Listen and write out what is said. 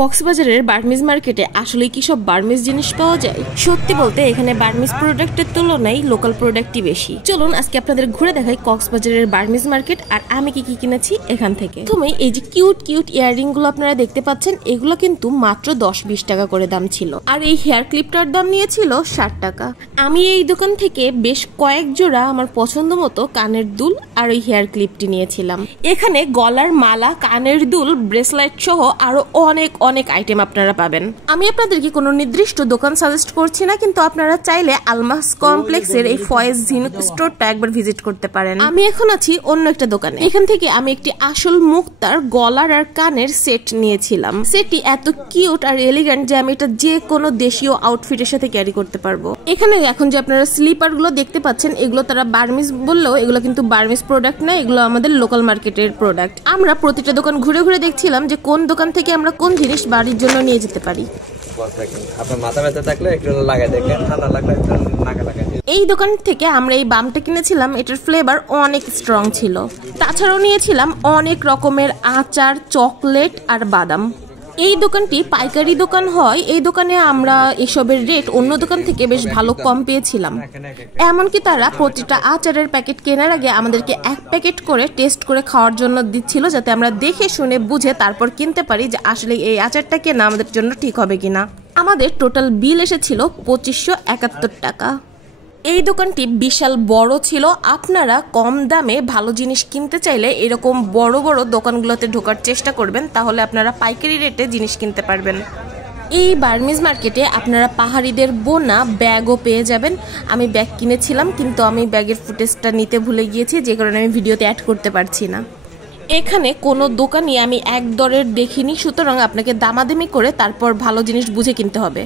কক্সবাজারের বার্মিজ মার্কেটে আসলে কি সব বার্মিজ জিনিস পাওয়া যায়? সত্যি বলতে এখানে বার্মিজ প্রোডাক্টের তুলনায় লোকাল প্রোডাক্টই বেশি। চলুন আজকে আপনাদের ঘুরে দেখাই কক্সবাজারের বার্মিজ মার্কেট আর আমি কি কি কিনেছি এখান থেকে। প্রথমে এই যে কিউট কিউট ইয়াররিং গুলো আপনারা দেখতে পাচ্ছেন, এগুলো কিন্তু মাত্র 10-20 টাকা করে দাম ছিল। আর এই হেয়ার ক্লিপটার দাম নিয়েছিল 60 টাকা। আমি এই দোকান থেকে বেশ কয়েক জোড়া আমার পছন্দ মতো কানের দুল আর ওই হেয়ার ক্লিপটি নিয়েছিলাম। এখানে গলার মালা, কানের দুল, ব্রেসলেট সহ আরো অনেক অনেক আইটেম আপনারা পাবেন। আমি আপনাদেরকে কোনো নির্দিষ্ট দোকান সাজেস্ট করছি না, কিন্তু আপনারা চাইলে আলমাস কমপ্লেক্সের এই ফয়েজ ঝিনুক স্টোরটা একবার ভিজিট করতে পারেন। আমি এখন আছি অন্য একটা দোকানে। এখান থেকে আমি একটি আসল মুক্তার গলার আর কানের সেট নিয়েছিলাম। সেটটি এত কিউট আর এলিগেন্ট যে আমি এটা যে কোনো দেশীয় আউটফিটের সাথে ক্যারি করতে পারবো। এখানে এখন যে আপনারা স্লিপার গুলো দেখতে পাচ্ছেন, এগুলো তারা বার্মিজ বললেও এগুলো কিন্তু বার্মিজ প্রোডাক্ট না, এগুলো আমাদের লোকাল মার্কেটের প্রোডাক্ট। আমরা প্রতিটা দোকান ঘুরে ঘুরে দেখছিলাম যে কোন দোকান থেকে আমরা কোন জিনিস বাড়ির জন্য নিয়ে যেতে পারি। এই দোকান থেকে আমরা এই বামটা কিনেছিলাম, এটার ফ্লেভার অনেক স্ট্রং ছিল। তাছাড়াও নিয়েছিলাম অনেক রকমের আচার, চকলেট আর বাদাম। এই দোকানটি পাইকারি দোকান হয়, এই দোকানে আমরা এসবের রেট অন্য দোকান থেকে বেশ ভালো কম পেয়েছিলাম। এমনকি তারা প্রতিটা আচারের প্যাকেট কেনার আগে আমাদেরকে এক প্যাকেট করে টেস্ট করে খাওয়ার জন্য দিচ্ছিল, যাতে আমরা দেখে শুনে বুঝে তারপর কিনতে পারি যে আসলে এই আচারটা কেনা আমাদের জন্য ঠিক হবে কিনা। আমাদের টোটাল বিল এসেছিল 2571 টাকা। এই দোকানটি বিশাল বড় ছিল। আপনারা কম দামে ভালো জিনিস কিনতে চাইলে এরকম বড় বড় দোকানগুলোতে ঢোকার চেষ্টা করবেন, তাহলে আপনারা পাইকারি রেটে জিনিস কিনতে পারবেন। এই বার্মিজ মার্কেটে আপনারা পাহাড়িদের বোনা ব্যাগও পেয়ে যাবেন। আমি ব্যাগ কিনেছিলাম, কিন্তু আমি ব্যাগের ফুটেজটা নিতে ভুলে গিয়েছি, যে কারণে আমি ভিডিওতে অ্যাড করতে পারছি না। এখানে কোনো দোকানই আমি এক দরের দেখিনি, সুতরাং আপনাকে দামাদামি করে তারপর ভালো জিনিস বুঝে কিনতে হবে।